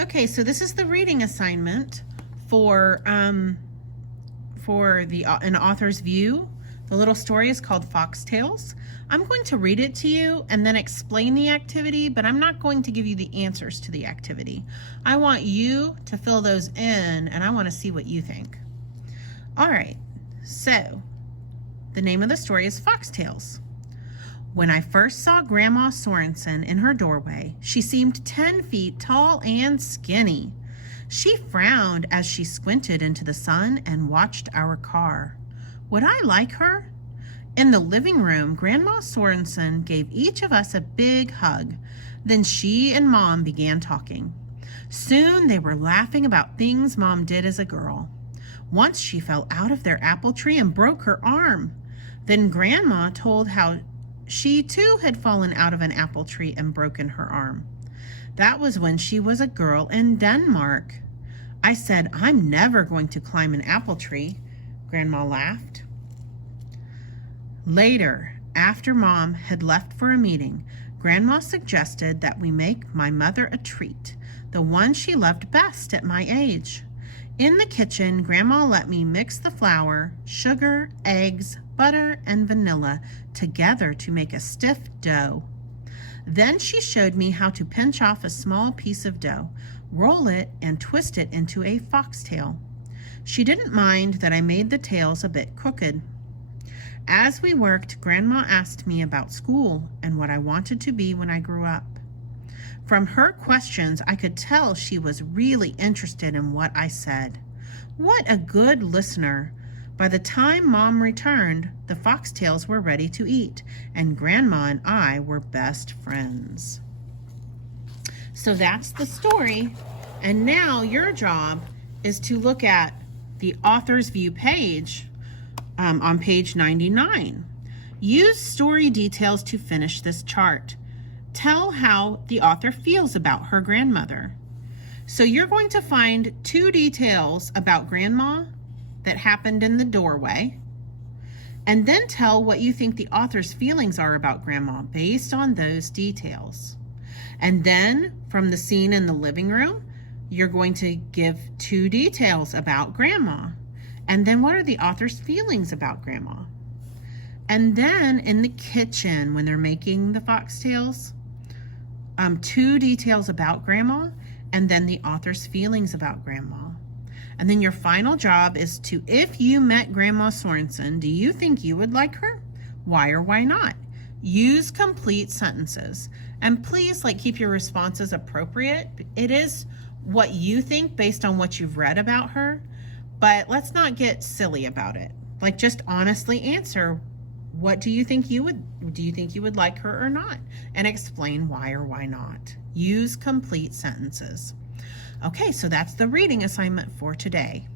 Okay, so this is the reading assignment for an author's view. The little story is called Foxtails. I'm going to read it to you and then explain the activity, but I'm not going to give you the answers to the activity. I want you to fill those in, and I want to see what you think. All right, so the name of the story is Foxtails. When I first saw Grandma Sorensen in her doorway, she seemed 10 feet tall and skinny. She frowned as she squinted into the sun and watched our car. Would I like her? In the living room, Grandma Sorensen gave each of us a big hug. Then she and Mom began talking. Soon they were laughing about things Mom did as a girl. Once she fell out of their apple tree and broke her arm. Then Grandma told how she too had fallen out of an apple tree and broken her arm. That was when she was a girl in Denmark. I said, I'm never going to climb an apple tree. Grandma laughed. Later, after Mom had left for a meeting, Grandma suggested that we make my mother a treat, the one she loved best at my age. In the kitchen, Grandma let me mix the flour, sugar, eggs, butter, and vanilla together to make a stiff dough. Then she showed me how to pinch off a small piece of dough, roll it, and twist it into a foxtail. She didn't mind that I made the tails a bit crooked. As we worked, Grandma asked me about school and what I wanted to be when I grew up. From her questions, I could tell she was really interested in what I said. What a good listener. By the time Mom returned, the foxtails were ready to eat, and Grandma and I were best friends. So that's the story. And now your job is to look at the author's view page on page 99. Use story details to finish this chart. Tell how the author feels about her grandmother. So you're going to find two details about Grandma that happened in the doorway, and then tell what you think the author's feelings are about Grandma based on those details. And then from the scene in the living room, you're going to give two details about Grandma. And then what are the author's feelings about Grandma? And then in the kitchen, when they're making the foxtails, two details about Grandma, and then the author's feelings about Grandma. And then your final job is to, if you met Grandma Sorensen, do you think you would like her? Why or why not? Use complete sentences. And please, keep your responses appropriate. It is what you think based on what you've read about her, but let's not get silly about it. Just honestly answer, what do you think you would like her or not? And explain why or why not. Use complete sentences. Okay, so that's the reading assignment for today.